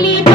leave.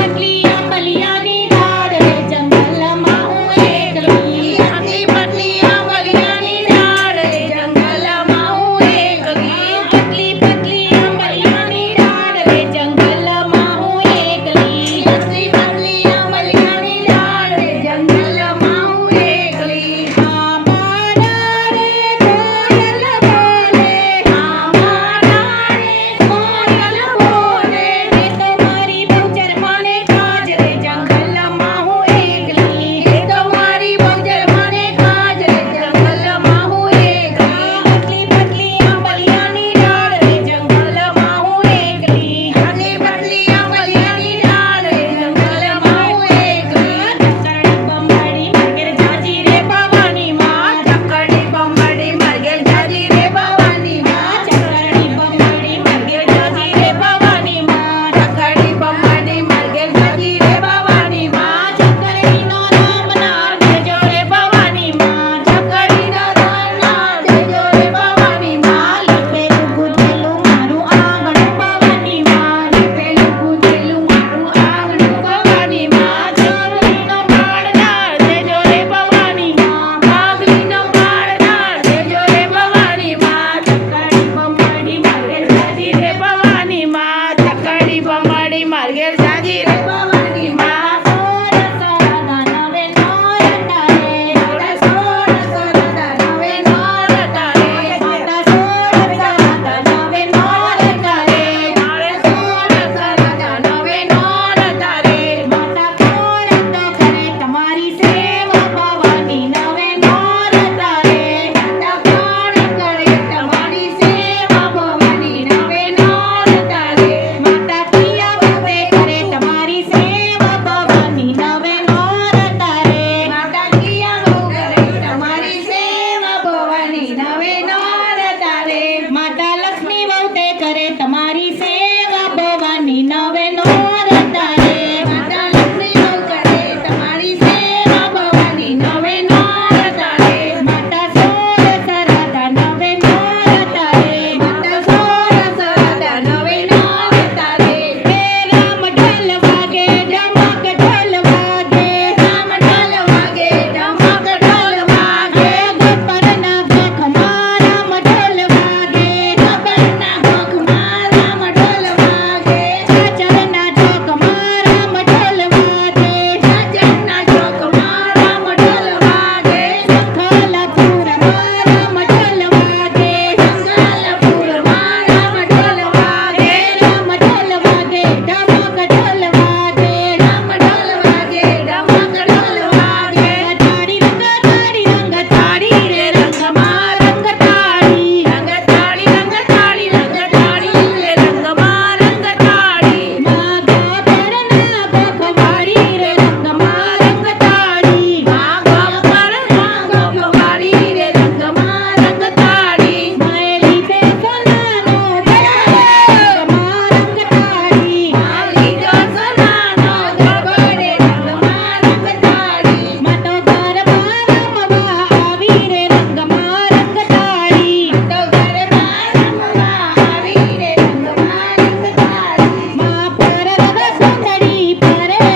Now. nave.